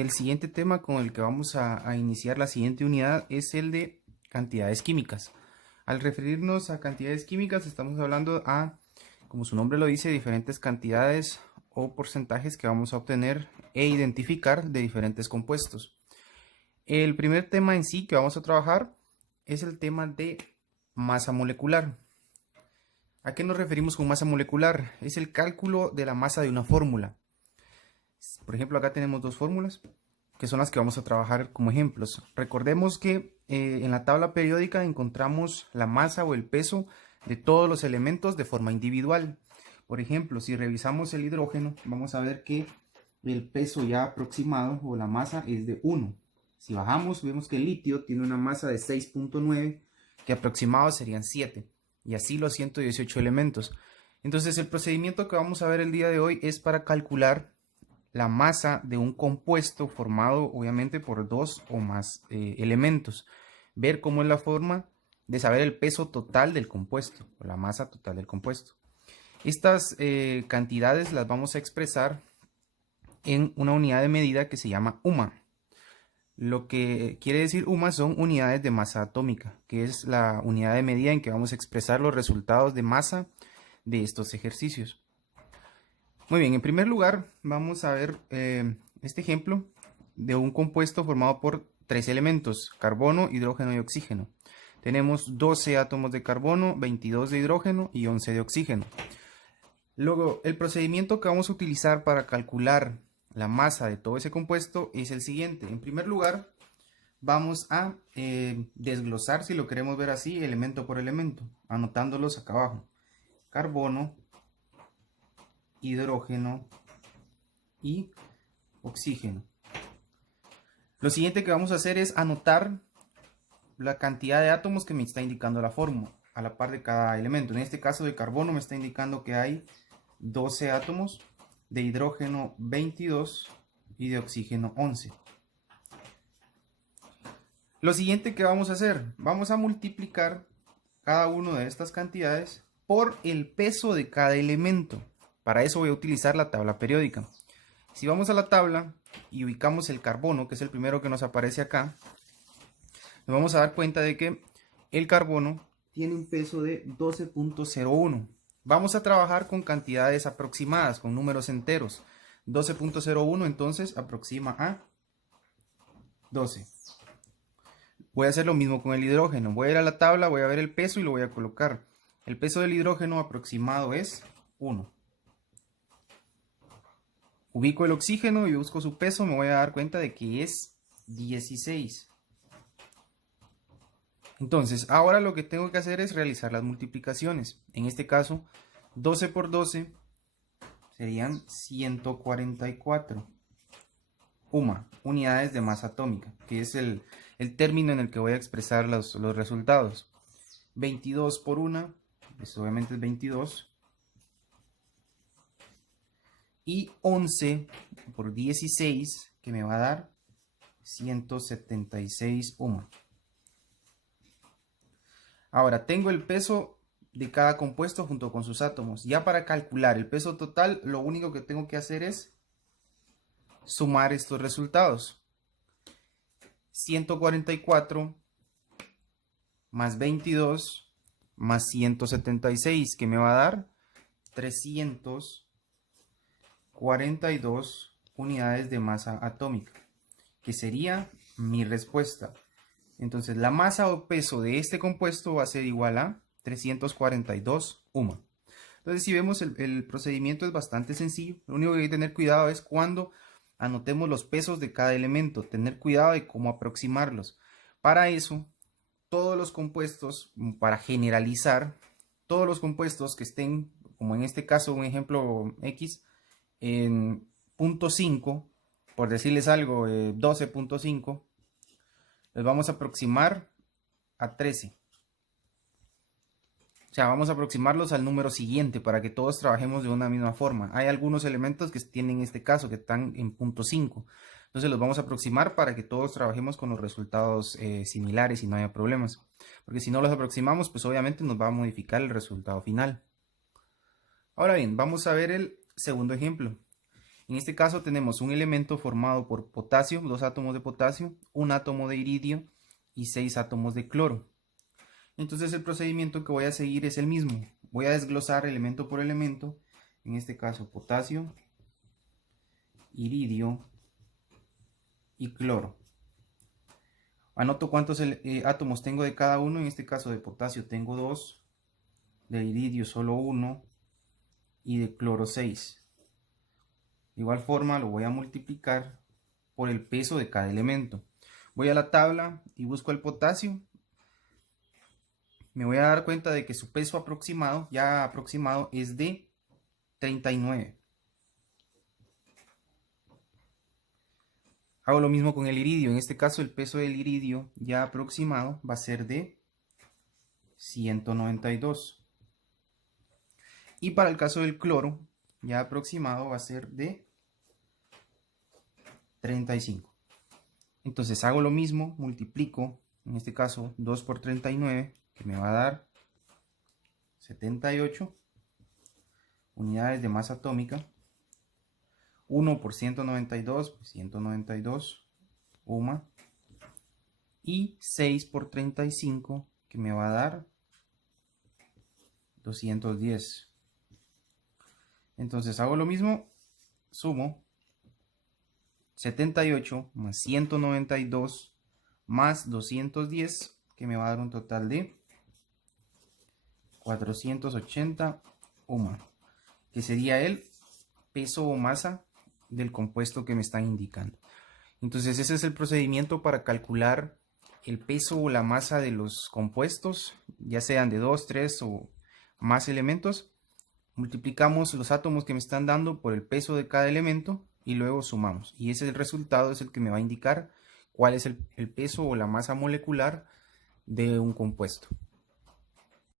El siguiente tema con el que vamos a iniciar la siguiente unidad es el de cantidades químicas. Al referirnos a cantidades químicas estamos hablando como su nombre lo dice, diferentes cantidades o porcentajes que vamos a obtener e identificar de diferentes compuestos. El primer tema en sí que vamos a trabajar es el tema de masa molecular. ¿A qué nos referimos con masa molecular? Es el cálculo de la masa de una fórmula. Por ejemplo, acá tenemos dos fórmulas que son las que vamos a trabajar como ejemplos. Recordemos que en la tabla periódica encontramos la masa o el peso de todos los elementos de forma individual. Por ejemplo, si revisamos el hidrógeno, vamos a ver que el peso ya aproximado o la masa es de 1. Si bajamos, vemos que el litio tiene una masa de 6.9, que aproximado serían 7. Y así los 118 elementos. Entonces el procedimiento que vamos a ver el día de hoy es para calcular la masa de un compuesto formado obviamente por dos o más elementos. Ver cómo es la forma de saber el peso total del compuesto o la masa total del compuesto. Estas cantidades las vamos a expresar en una unidad de medida que se llama UMA. Lo que quiere decir UMA son unidades de masa atómica, que es la unidad de medida en que vamos a expresar los resultados de masa de estos ejercicios. Muy bien, en primer lugar vamos a ver este ejemplo de un compuesto formado por tres elementos: carbono, hidrógeno y oxígeno. Tenemos 12 átomos de carbono, 22 de hidrógeno y 11 de oxígeno. Luego, el procedimiento que vamos a utilizar para calcular la masa de todo ese compuesto es el siguiente. En primer lugar, vamos a desglosar, si lo queremos ver así, elemento por elemento, anotándolos acá abajo. Carbono, hidrógeno y oxígeno. Lo siguiente que vamos a hacer es anotar la cantidad de átomos que me está indicando la fórmula a la par de cada elemento. En este caso de carbono me está indicando que hay 12 átomos, de hidrógeno 22 y de oxígeno 11. Lo siguiente que vamos a hacer, vamos a multiplicar cada una de estas cantidades por el peso de cada elemento. Para eso voy a utilizar la tabla periódica. Si vamos a la tabla y ubicamos el carbono, que es el primero que nos aparece acá, nos vamos a dar cuenta de que el carbono tiene un peso de 12.01. Vamos a trabajar con cantidades aproximadas, con números enteros. 12.01 entonces aproxima a 12. Voy a hacer lo mismo con el hidrógeno. Voy a ir a la tabla, voy a ver el peso y lo voy a colocar. El peso del hidrógeno aproximado es 1. Ubico el oxígeno y busco su peso, me voy a dar cuenta de que es 16. Entonces, ahora lo que tengo que hacer es realizar las multiplicaciones. En este caso, 12 por 12 serían 144. UMA, unidades de masa atómica, que es el término en el que voy a expresar los resultados. 22 por 1, pues obviamente es 22. Y 11 por 16, que me va a dar 176 UMA. Ahora, tengo el peso de cada compuesto junto con sus átomos. Ya para calcular el peso total, lo único que tengo que hacer es sumar estos resultados. 144 más 22 más 176, que me va a dar 342 unidades de masa atómica, que sería mi respuesta. Entonces la masa o peso de este compuesto va a ser igual a 342 UMA. Entonces, si vemos, el procedimiento es bastante sencillo. Lo único que hay que tener cuidado es cuando anotemos los pesos de cada elemento, tener cuidado de cómo aproximarlos. Para eso, todos los compuestos, para generalizar, todos los compuestos que estén, como en este caso, un ejemplo X, en 0.5, por decirles algo, 12.5, los vamos a aproximar a 13. O sea, vamos a aproximarlos al número siguiente para que todos trabajemos de una misma forma. Hay algunos elementos que tienen este caso, que están en 0.5. Entonces los vamos a aproximar para que todos trabajemos con los resultados similares y no haya problemas. Porque si no los aproximamos, pues obviamente nos va a modificar el resultado final. Ahora bien, vamos a ver el segundo ejemplo. En este caso tenemos un elemento formado por potasio, 2 átomos de potasio, 1 átomo de iridio y 6 átomos de cloro. Entonces el procedimiento que voy a seguir es el mismo. Voy a desglosar elemento por elemento, en este caso potasio, iridio y cloro. Anoto cuántos átomos tengo de cada uno. En este caso de potasio tengo 2, de iridio solo 1 y de cloro 6. De igual forma lo voy a multiplicar por el peso de cada elemento. Voy a la tabla y busco el potasio. Me voy a dar cuenta de que su peso aproximado, ya aproximado, es de 39. Hago lo mismo con el iridio. En este caso el peso del iridio ya aproximado va a ser de 192. Y para el caso del cloro, ya aproximado va a ser de 35. Entonces hago lo mismo, multiplico, en este caso 2 por 39, que me va a dar 78 unidades de masa atómica. 1 por 192, pues 192 UMA. Y 6 por 35, que me va a dar 210. Entonces hago lo mismo, sumo 78 más 192 más 210, que me va a dar un total de 480 UMA, que sería el peso o masa del compuesto que me están indicando. Entonces ese es el procedimiento para calcular el peso o la masa de los compuestos, ya sean de 2, 3 o más elementos. Multiplicamos los átomos que me están dando por el peso de cada elemento y luego sumamos. Y ese resultado es el que me va a indicar cuál es el peso o la masa molecular de un compuesto.